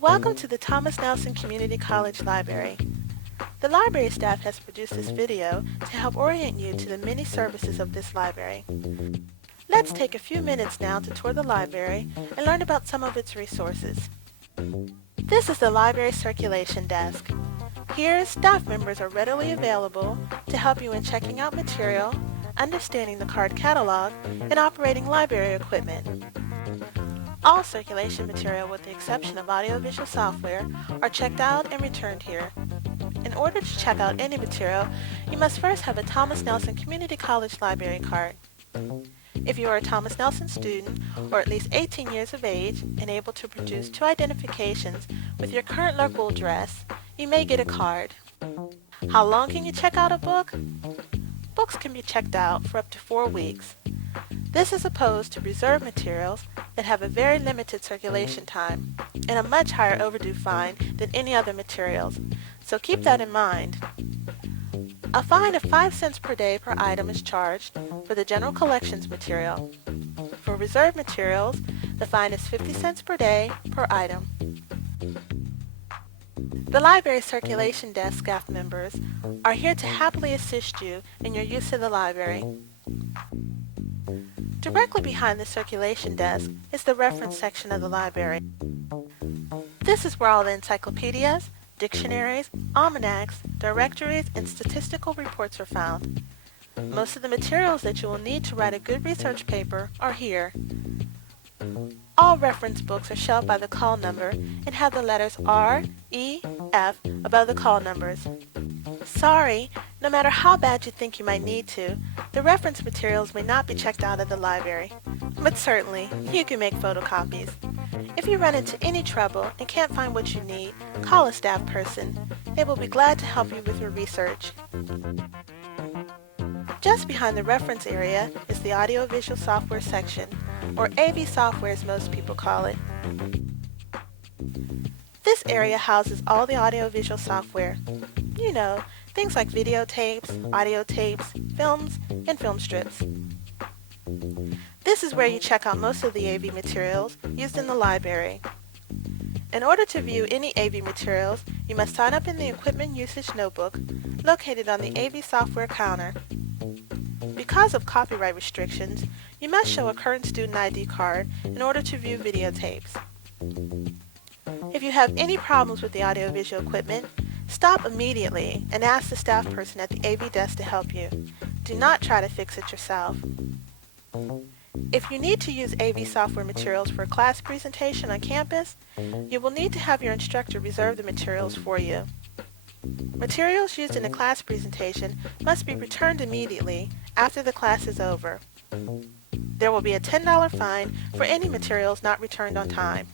Welcome to the Thomas Nelson Community College Library. The library staff has produced this video to help orient you to the many services of this library. Let's take a few minutes now to tour the library and learn about some of its resources. This is the library circulation desk. Here, staff members are readily available to help you in checking out material, understanding the card catalog, and operating library equipment. All circulation material, with the exception of audiovisual software, are checked out and returned here. In order to check out any material, you must first have a Thomas Nelson Community College Library card. If you are a Thomas Nelson student or at least 18 years of age and able to produce 2 identifications with your current local address, you may get a card. How long can you check out a book? Books can be checked out for up to 4 weeks. This is opposed to reserved materials that have a very limited circulation time and a much higher overdue fine than any other materials, so keep that in mind. A fine of 5 cents per day per item is charged for the general collections material. For reserved materials, the fine is 50 cents per day per item. The library circulation desk staff members are here to happily assist you in your use of the library. Directly behind the circulation desk is the reference section of the library. This is where all the encyclopedias, dictionaries, almanacs, directories, and statistical reports are found. Most of the materials that you will need to write a good research paper are here. All reference books are shelved by the call number and have the letters R, E, F above the call numbers. Sorry, no matter how bad you think you might need to, the reference materials may not be checked out of the library. But certainly, you can make photocopies. If you run into any trouble and can't find what you need, call a staff person. They will be glad to help you with your research. Just behind the reference area is the audiovisual software section, or AV software as most people call it. This area houses all the audiovisual software. You know, things like videotapes, audio tapes, films, and film strips. This is where you check out most of the AV materials used in the library. In order to view any AV materials, you must sign up in the Equipment Usage Notebook located on the AV software counter. Because of copyright restrictions, you must show a current student ID card in order to view videotapes. If you have any problems with the audiovisual equipment, stop immediately and ask the staff person at the AV desk to help you. Do not try to fix it yourself. If you need to use AV software materials for a class presentation on campus, you will need to have your instructor reserve the materials for you. Materials used in a class presentation must be returned immediately after the class is over. There will be a $10 fine for any materials not returned on time.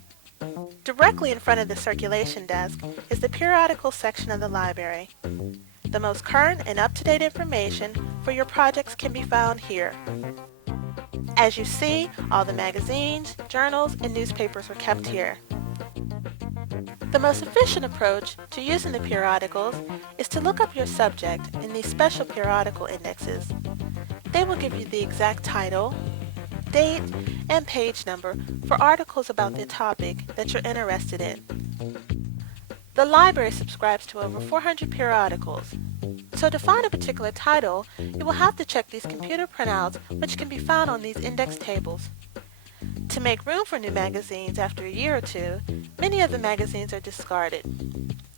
Directly in front of the circulation desk is the periodicals section of the library. The most current and up-to-date information for your projects can be found here. As you see, all the magazines, journals, and newspapers are kept here. The most efficient approach to using the periodicals is to look up your subject in these special periodical indexes. They will give you the exact title, date, and page number for articles about the topic that you're interested in. The library subscribes to over 400 periodicals, so to find a particular title, you will have to check these computer printouts, which can be found on these index tables. To make room for new magazines after a year or two, many of the magazines are discarded.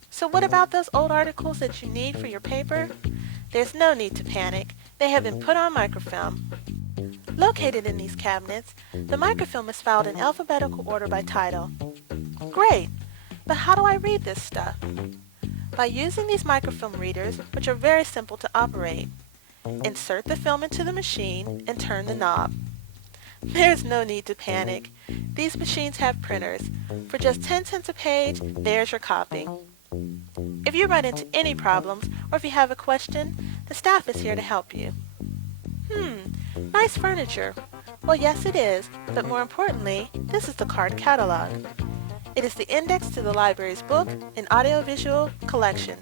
So what about those old articles that you need for your paper? There's no need to panic. They have been put on microfilm. Located in these cabinets, the microfilm is filed in alphabetical order by title. Great! But how do I read this stuff? By using these microfilm readers, which are very simple to operate. Insert the film into the machine and turn the knob. There's no need to panic. These machines have printers. For just 10 cents a page, there's your copy. If you run into any problems or if you have a question, the staff is here to help you. Nice furniture. Well, yes it is, but more importantly, this is the card catalog. It is the index to the library's book and audiovisual collection.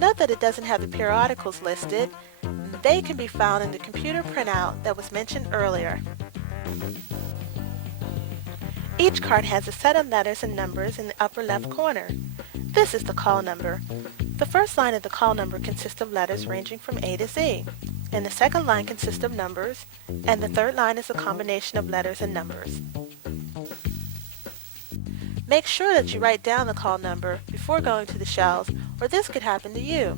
Note that it doesn't have the periodicals listed. They can be found in the computer printout that was mentioned earlier. Each card has a set of letters and numbers in the upper left corner. This is the call number. The first line of the call number consists of letters ranging from A to Z, and the second line consists of numbers, and the third line is a combination of letters and numbers. Make sure that you write down the call number before going to the shelves, or this could happen to you.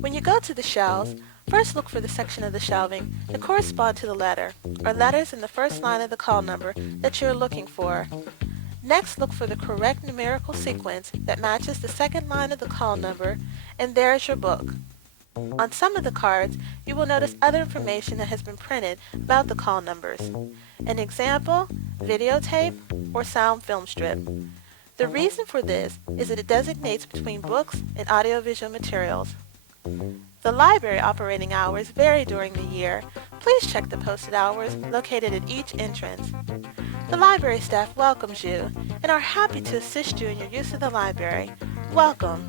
When you go to the shelves, first look for the section of the shelving that correspond to the letter, or letters in the first line of the call number that you are looking for. Next, look for the correct numerical sequence that matches the second line of the call number, and there's your book. On some of the cards, you will notice other information that has been printed about the call numbers. An example, videotape, or sound film strip. The reason for this is that it designates between books and audiovisual materials. The library operating hours vary during the year. Please check the posted hours located at each entrance. The library staff welcomes you and are happy to assist you in your use of the library. Welcome.